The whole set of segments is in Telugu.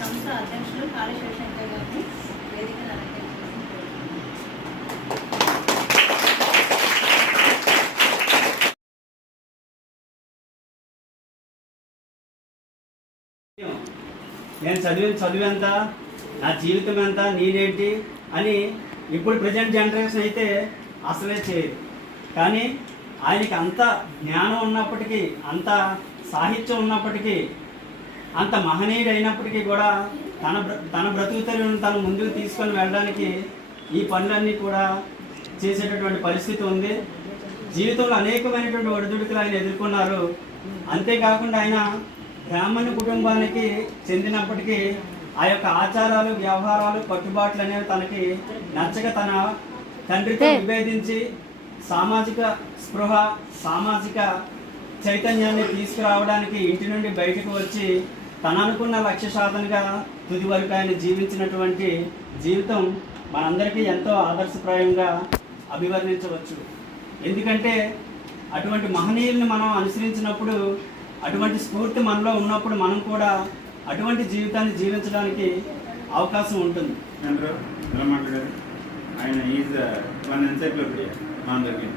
సంస్థ అధ్యక్షులు కాళేశ్వర గారిని నేను చదివిన చదివేంత నా జీవితం ఎంత? నేనేంటి? అని ఇప్పుడు ప్రజెంట్ జనరేషన్ అయితే అసలే చేయదు కానీ ఆయనకి అంత జ్ఞానం ఉన్నప్పటికీ అంత సాహిత్యం ఉన్నప్పటికీ అంత మహనీయుడు అయినప్పటికీ కూడా తన తన బ్రతుకు తెరువును తను ముందుకు తీసుకొని వెళ్ళడానికి ఈ పనులన్నీ కూడా చేసేటటువంటి పరిస్థితి ఉంది. జీవితంలో అనేకమైనటువంటి ఒడిదుడుకులు ఆయన ఎదుర్కొన్నారు. అంతేకాకుండా ఆయన బ్రాహ్మణ కుటుంబానికి చెందినప్పటికీ ఆ యొక్క ఆచారాలు వ్యవహారాలు కట్టుబాట్లు అనేవి తనకి నచ్చక తన తండ్రితో విభేదించి సామాజిక స్పృహ సామాజిక చైతన్యాన్ని తీసుకురావడానికి ఇంటి నుండి బయటకు వచ్చి తన అనుకున్న లక్ష్య సాధనగా తుది వరకు ఆయన జీవించినటువంటి జీవితం మనందరికీ ఎంతో ఆదర్శప్రాయంగా అభివర్ణించవచ్చు. ఎందుకంటే అటువంటి మహనీయుల్ని మనం అనుసరించినప్పుడు అటువంటి స్ఫూర్తి మనలో ఉన్నప్పుడు మనం కూడా అటువంటి జీవితాన్ని జీవించడానికి అవకాశం ఉంటుంది. ఆయన ఈజ్ వన్ ఎన్సైక్లోపీడియా మనందరికీ అందరికీ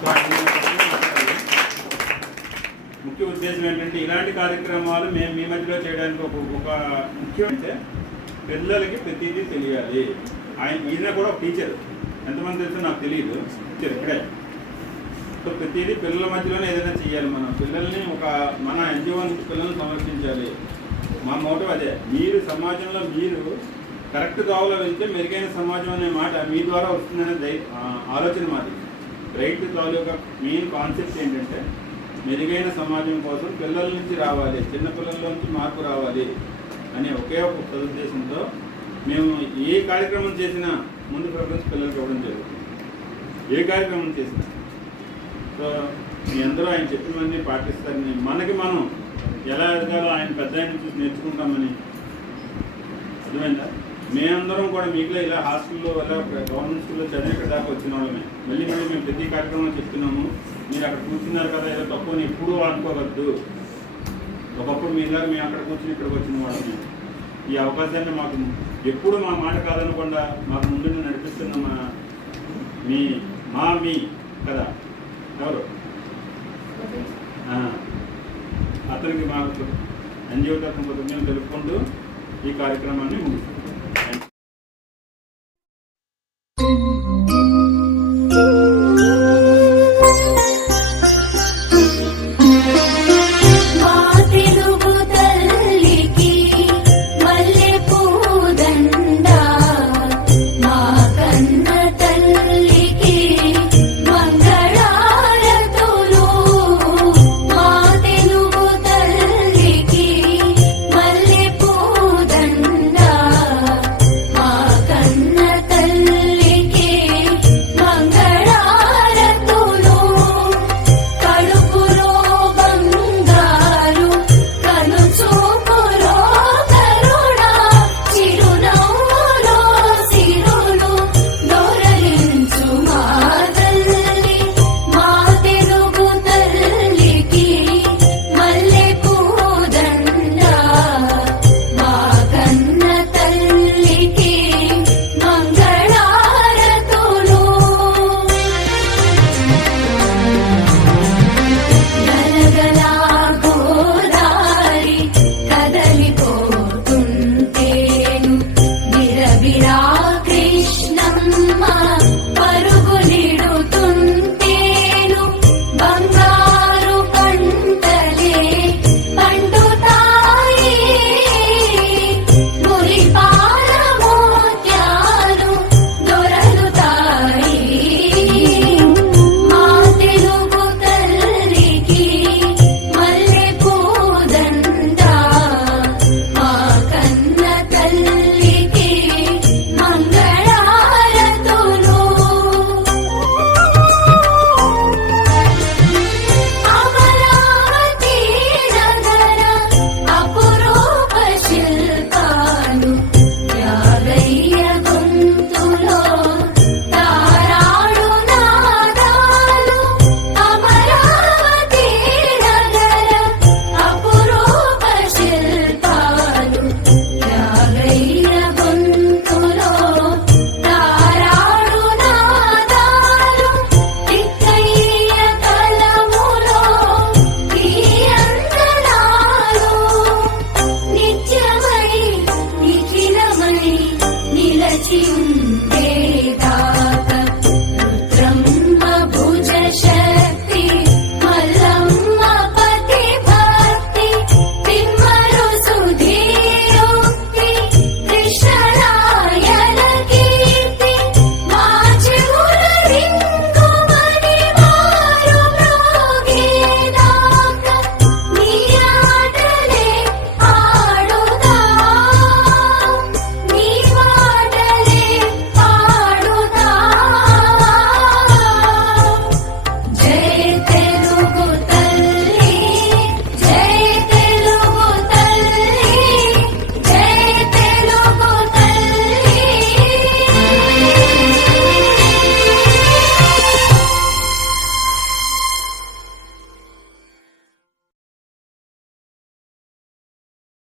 సో ఆయన గురించి మాట్లాడాలి. ముఖ్య ఉద్దేశం ఏంటంటే ఇలాంటి కార్యక్రమాలు మేము మీ మధ్యలో చేయడానికి ఒక ఒక ముఖ్యం అంటే పిల్లలకి ప్రతిదీ తెలియాలి. ఆయన ఈయన కూడా ఒక టీచర్. ఎంతమంది తెలుసో నాకు తెలియదు టీచర్ ఇక్కడే. సో ప్రతిదీ పిల్లల మధ్యలోనే ఏదైనా చేయాలి మనం. పిల్లల్ని ఒక మన ఎన్జిఓ నుంచి పిల్లల్ని సంరక్షించాలి. మా మోటో అదే. మీరు సమాజంలో మీరు కరెక్ట్ కావాలో వెళ్తే మెరుగైన సమాజం అనే మాట మీ ద్వారా వస్తుందనే ఆలోచన మాది. రైట్ తాలూకా మెయిన్ కాన్సెప్ట్ ఏంటంటే మెరుగైన సమాజం కోసం పిల్లల నుంచి రావాలి చిన్న పిల్లల నుంచి మార్పు రావాలి అనే ఒకే ఒక సదుద్దేశంతో మేము ఏ కార్యక్రమం చేసినా ముందు ప్రిఫరెన్స్ పిల్లలకి ఇవ్వడం జరుగుతుంది. ఏ కార్యక్రమం చేసినా. సో మీ అందరూ ఆయన చెప్పినవన్నీ పాటిస్తారని మనకి మనం ఎలా ఎదగాలో ఆయన పెద్ద ఆయన చూసి నేర్చుకుంటామని. అర్థమైందా? మేమందరం కూడా మీకులో ఇలా హాస్టల్లో ఇలా గవర్నమెంట్ స్కూల్లో చదివి ఇక్కడ దాకా వచ్చిన వాళ్ళమే మళ్ళీ మళ్ళీ మేము ప్రతి కార్యక్రమంలో చెప్తున్నాము మీరు అక్కడ కూర్చున్నారు కదా ఏదో తక్కువ ఎప్పుడూ అనుకోవద్దు. ఒకప్పుడు మీ ఇలాగ మేము అక్కడ కూర్చుని ఇక్కడికి వచ్చిన వాళ్ళమే. ఈ అవకాశాన్ని మాకు ఎప్పుడు మా మాట కాదనకుండా మాకు ముందు నడిపిస్తున్న మా మీ మా మీ కదా. ఎవరు? అతనికి మాకు అంజీవతత్వం తరఫున తెలుపుకుంటూ ఈ కార్యక్రమాన్ని ముగిస్తున్నాం.